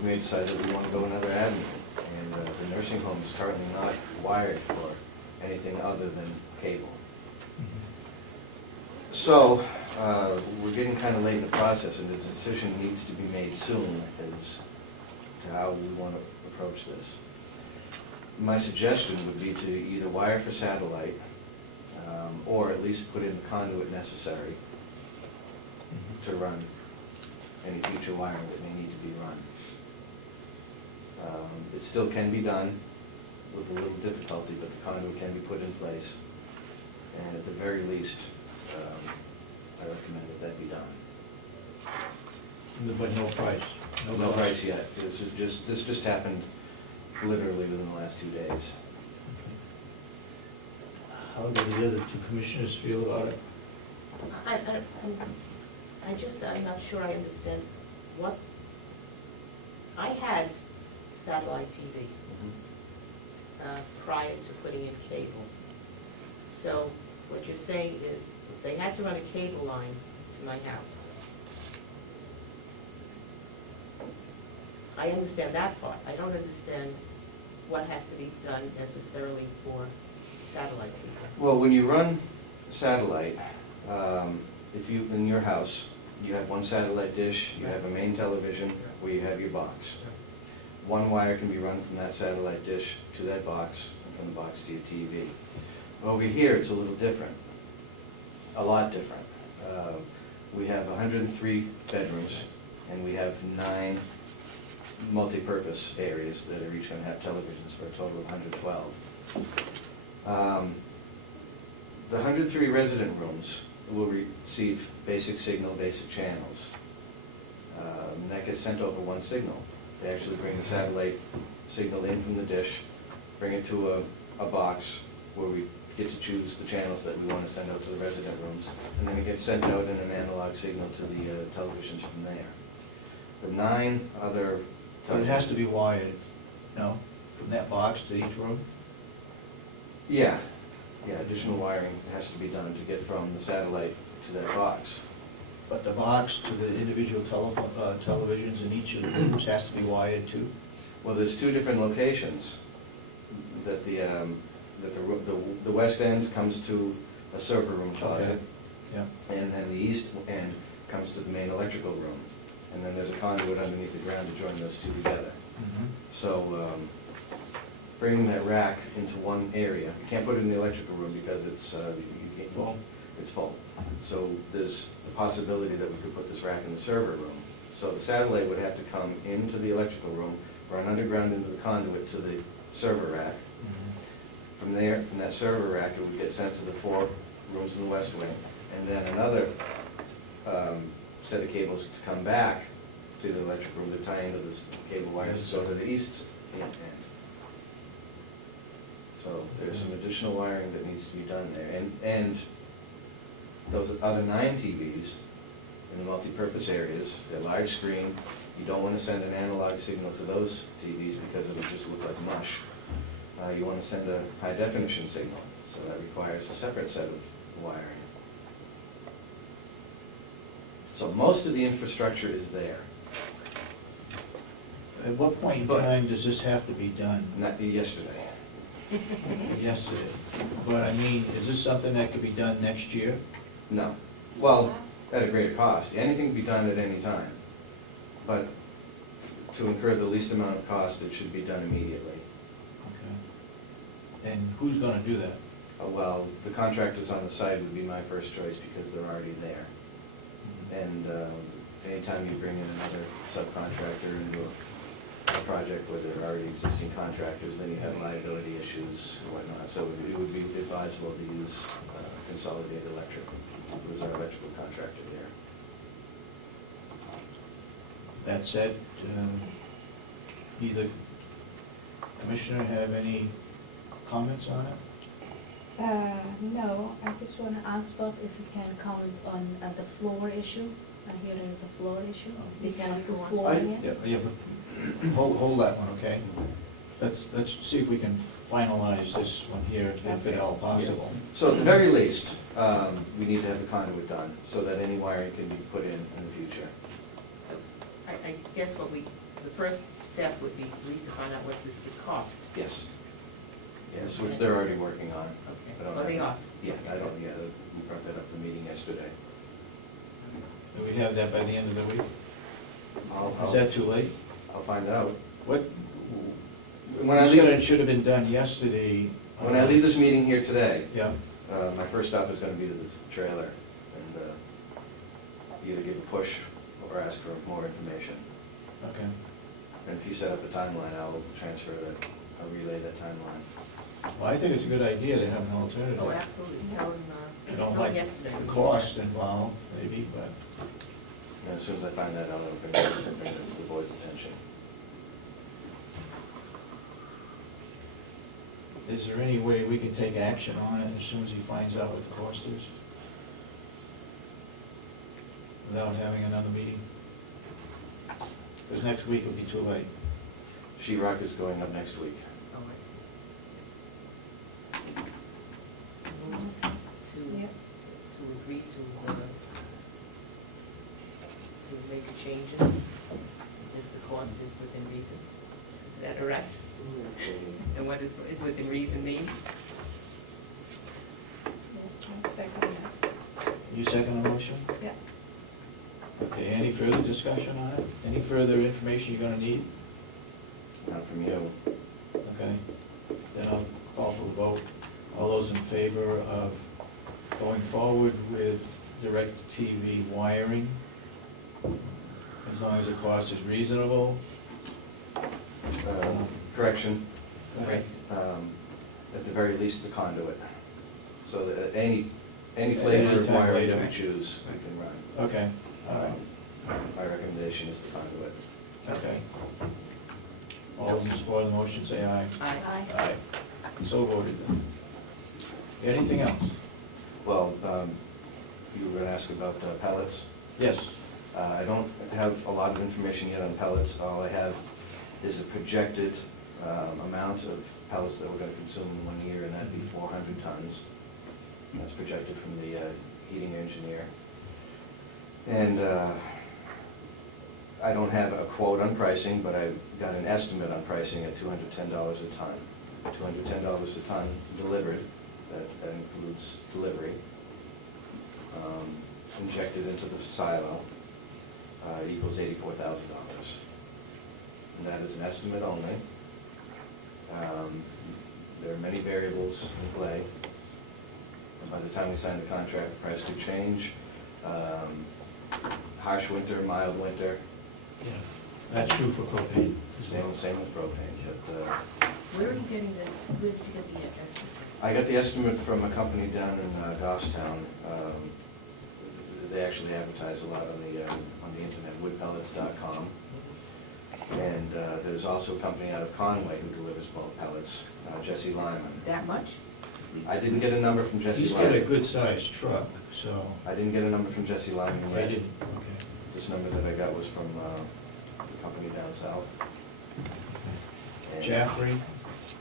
we may decide that we want to go another avenue. And the nursing home is currently not wired for anything other than cable. So we're getting kind of late in the process, and the decision needs to be made soon as to how we want to approach this. My suggestion would be to either wire for satellite or at least put in the conduit necessary to run any future wiring that may need to be run. It still can be done with a little difficulty, but the conduit can be put in place. And at the very least, I recommend that that be done. But no price? No price yet. This just happened literally within the last 2 days. How do the other two commissioners feel about it? I'm not sure I understand what, I had satellite TV prior to putting in cable. So what you're saying is if they had to run a cable line to my house, I understand that part. I don't understand what has to be done necessarily for satellite TV. Well, when you run satellite, if you, in your house, you have one satellite dish, you have a main television where you have your box. One wire can be run from that satellite dish to that box, and from the box to your TV. Over here, it's a little different, a lot different. We have 103 bedrooms, and we have 9 multi-purpose areas that are each going to have televisions for a total of 112. The 103 resident rooms will receive basic signal, basic channels. And that gets sent over one signal. They actually bring the satellite signal in from the dish, bring it to a box where we get to choose the channels that we want to send out to the resident rooms, and then it gets sent out in an analog signal to the televisions from there. The 9 other... But it has to be wired, no? From that box to each room? Yeah, additional wiring has to be done to get from the satellite to that box. But the box to the individual televisions in each of the rooms has to be wired too? Well, there's 2 different locations that the west end comes to a server room closet, okay. Yeah. And then the east end comes to the main electrical room, and then there's a conduit underneath the ground to join those 2 together. So bringing that rack into one area, you can't put it in the electrical room because it's full. It's full. So there's the possibility that we could put this rack in the server room. So the satellite would have to come into the electrical room, run underground into the conduit to the server rack. From there, from that server rack, it would get sent to the 4 rooms in the west wing, and then another set of cables to come back to the electrical room to tie into this cable wires so to the east end. So there's some additional wiring that needs to be done there. And those other 9 TVs in the multi-purpose areas, they're large screen. You don't want to send an analog signal to those TVs because it'll just look like mush. You want to send a high definition signal, so that requires a separate set of wiring. So most of the infrastructure is there. At what point in time does this have to be done? Not yesterday. Yesterday. But I mean, is this something that could be done next year? No. Well, at a greater cost. Anything can be done at any time. But to incur the least amount of cost, it should be done immediately. Okay. And who's going to do that? Well, the contractors on the site would be my first choice because they're already there. And anytime you bring in another subcontractor into a project where there are already existing contractors, then you have liability issues and whatnot. So it would be advisable to use Consolidated Electric, who is our electrical contractor there. That said, either commissioner have any comments on it? No, I just want to ask Bob if you can comment on the floor issue. I hear there is a floor issue. We can put floor in it. Yeah, but hold that one, okay? Let's see if we can finalize this one here, if at all possible. Yeah. So at the very least, we need to have the conduit done so that any wiring can be put in the future. So I guess what we the first step would be at least to find out what this would cost. Yes. Yes, which they're already working on. Okay. I don't Well, they have- are. Yeah, we brought that up in the meeting yesterday. Do we have that by the end of the week? I'll- Is that too late? I'll find out. What, When I you said leave, it should have been done yesterday. when I leave this meeting here today, Yeah, my first stop is gonna be to the trailer and either give a push or ask for more information. okay. And if you set up a timeline, I'll transfer that, I'll relay that timeline. Well, I think it's a good idea to have an alternative. Oh, absolutely, tell them, I don't tell them like yesterday. the cost involved, maybe, but, And as soon as I find that out, I'll bring it to the board's attention. is there any way we can take action on it as soon as he finds out what the cost is? Without having another meeting? Because next week will be too late. Sheetrock is going up next week. Oh, I see. To, Yep. to agree to make the changes, if the cost is within reason. Is that correct? And what is within reason mean? Yeah, I'll second that. You second the motion? Yeah. Okay, any further discussion on it? Any further information you're gonna need? Not from you. Okay, then I'll call for the vote. All those in favor of going forward with DirecTV wiring, as long as the cost is reasonable? Correction. Okay. At the very least, the conduit. So that any At flavor any of time wiring later. that we choose, we can run. Okay, all right, My recommendation is the conduit. okay. All those in support of the motion say aye. Aye. Aye. So voted then. Anything else? Well, you were going to ask about pellets. Yes. I don't have a lot of information yet on pellets. All I have is a projected amount of pellets that we're going to consume in 1 year, and that'd be 400 tons. That's projected from the heating engineer. And I don't have a quote on pricing, but I got an estimate on pricing at $210 a ton. $210 a ton delivered, that includes delivery. Injected into the silo equals $84,000. And that is an estimate only. There are many variables in play. And by the time we sign the contract, the price could change. Harsh winter, mild winter, Yeah, that's true for propane. same with propane. But Where are you getting where did you get the estimate? I got the estimate from a company down in Goffstown. They actually advertise a lot on the internet, woodpellets.com. And there's also a company out of Conway who delivers bulk pellets, Jesse Lyman. That much? I didn't get a number from Jesse He's got a Lyman. good-sized truck, so. I didn't get a number from Jesse Lyman I yet. didn't, okay. This number that I got was from the company down south. And Jaffrey?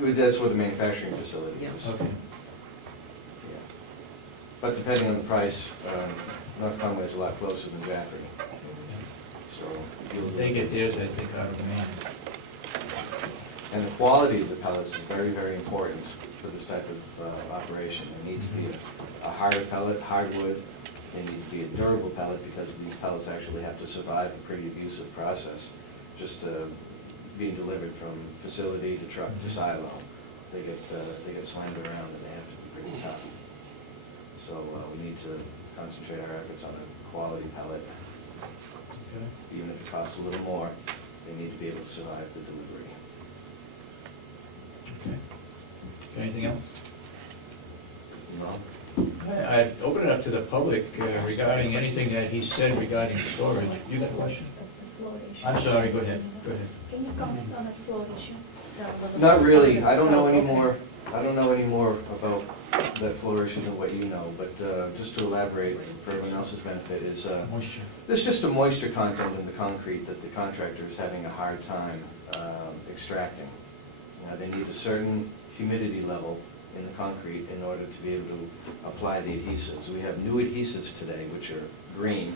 That's where the manufacturing facility Yeah. is. Okay. Yeah. But depending on the price, North Conway is a lot closer than Jaffrey. So They get theirs, I think, out of Maine. And the quality of the pellets is very, very important for this type of operation. They need to be a hard pellet, hardwood. They need to be a durable pellet because these pellets actually have to survive a pretty abusive process. Just being delivered from facility to truck to silo, they get slammed around and they have to be pretty tough. So we need to concentrate our efforts on a quality pellet. Okay. Even if it costs a little more, they need to be able to survive the delivery. Okay. Anything else? No? I'd open it up to the public regarding anything that he said regarding storage. You got a question? The floor issue. I'm sorry, go ahead, go ahead. Can you comment on the floor issue? Not really. I don't know any more about that floor issue than what you know, but just to elaborate for everyone else's benefit is, Moisture. there's just a moisture content in the concrete that the contractor is having a hard time extracting. They need a certain humidity level in the concrete in order to be able to apply the adhesives. We have new adhesives today, which are green,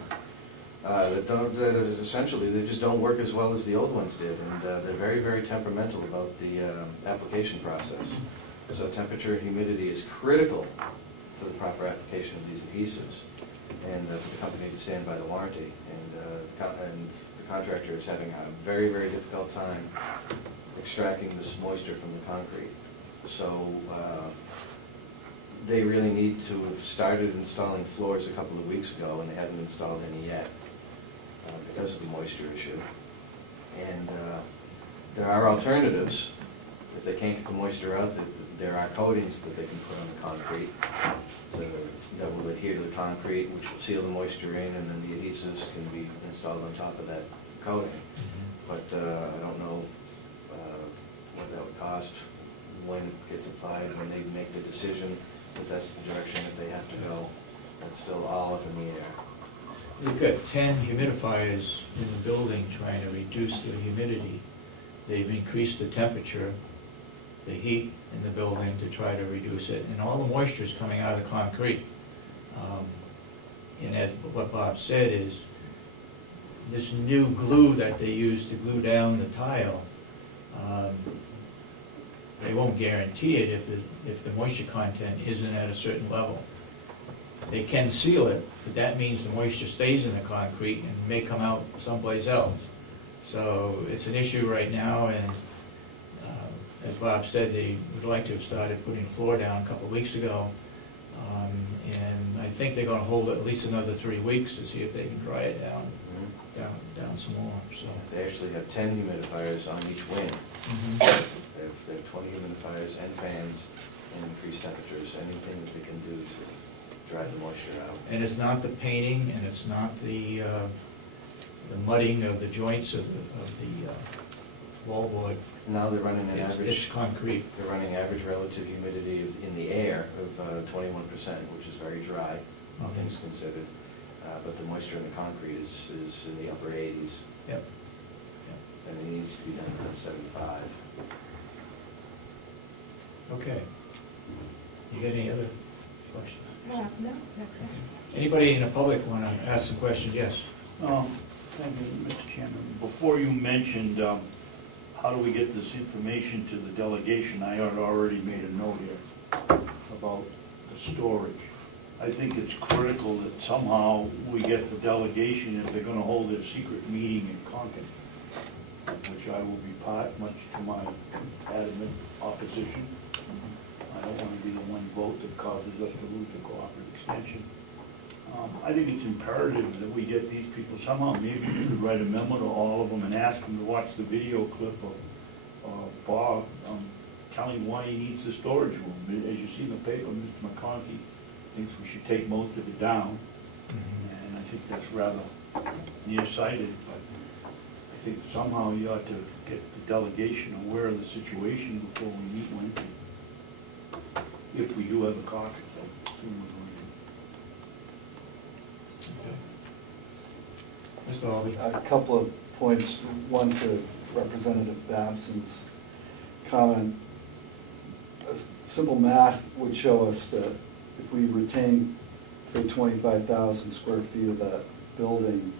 that essentially, they just don't work as well as the old ones did, and they're very, very temperamental about the application process. So temperature and humidity is critical to the proper application of these adhesives, and for the company to stand by the warranty. And the contractor is having a very, very difficult time extracting this moisture from the concrete. So they really need to have started installing floors a couple of weeks ago, and they haven't installed any yet because of the moisture issue. And there are alternatives. If they can't get the moisture out, there are coatings that they can put on the concrete that will adhere to the concrete, which will seal the moisture in, and then the adhesives can be installed on top of that coating. But I don't know what that would cost, when it gets applied, when they make the decision if that's the direction that they have to go. That's still all up in the air. You've got 10 humidifiers in the building trying to reduce the humidity. They've increased the temperature, the heat in the building to try to reduce it, and all the moisture is coming out of the concrete. And as what Bob said is, this new glue that they use to glue down the tile, they won't guarantee it if the moisture content isn't at a certain level. They can seal it, but that means the moisture stays in the concrete and may come out someplace else. So it's an issue right now, and as Bob said, they would like to have started putting floor down a couple of weeks ago. And I think they're going to hold it at least another 3 weeks to see if they can dry it down some more. So they actually have 10 humidifiers on each wing. They have 20 humidifiers and fans and increased temperatures, anything that they can do to dry the moisture out. And it's not the painting, and it's not the mudding of the joints of the wallboard. Now they're running an average. It's concrete. They're running average relative humidity in the air of 21%, which is very dry, all things considered. But the moisture in the concrete is in the upper 80s. Yep. And it needs to be done around 75. Okay. You got any other questions? No, that's it. Anybody in the public want to ask some questions? Yes. Thank you, Mr. Chairman. Before you mentioned how do we get this information to the delegation, I had already made a note here about the storage. I think it's critical that somehow we get the delegation, if they're going to hold their secret meeting in Concord, which I will be part, much to my adamant opposition. I don't want to be the one vote that causes us to lose the cooperative extension. I think it's imperative that we get these people somehow. Maybe we could write a memo to all of them and ask them to watch the video clip of Bob telling why he needs the storage room. As you see in the paper, Mr. McConkey thinks we should take most of it down, and I think that's rather nearsighted. But I think somehow you ought to get the delegation aware of the situation before we meet Wednesday, if we do have a caucus. Mr. Albee. A couple of points. One to Representative Babson's comment. Simple math would show us that if we retain, say, 25,000 square feet of that building,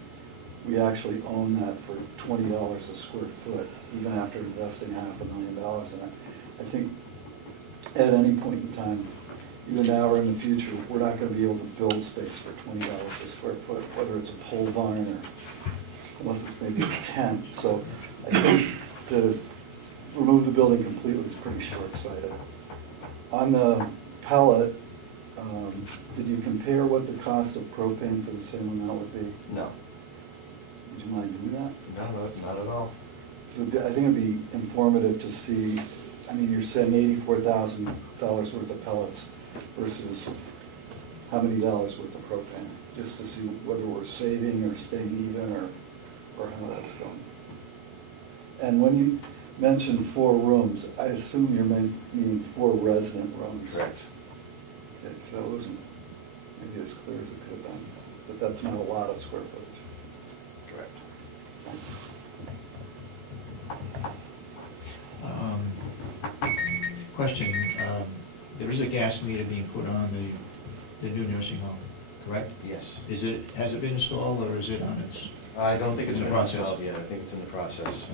we actually own that for $20 a square foot, even after investing $500,000 in it. I think at any point in time, even now or in the future, we're not going to be able to build space for $20 a square foot, whether it's a pole barn or unless it's maybe a tent. So I think to remove the building completely is pretty short-sighted. On the pellet, did you compare what the cost of propane for the same amount would be? No. Would you mind doing that? No, not at all. So I think it'd be informative to see, I mean, you're saying $84,000 worth of pellets versus how many dollars worth of propane, just to see whether we're saving or staying even or how that's going. And when you mentioned 4 rooms, I assume you're meaning 4 resident rooms. Correct. Yeah, because that wasn't maybe as clear as it could have been, but that's not a lot of square footage. Correct. Thanks. Question, there is a gas meter being put on the new nursing home. correct? Yes. Has it been installed, or is it on its? I don't think it's In the been process. installed yet, I think it's in the process.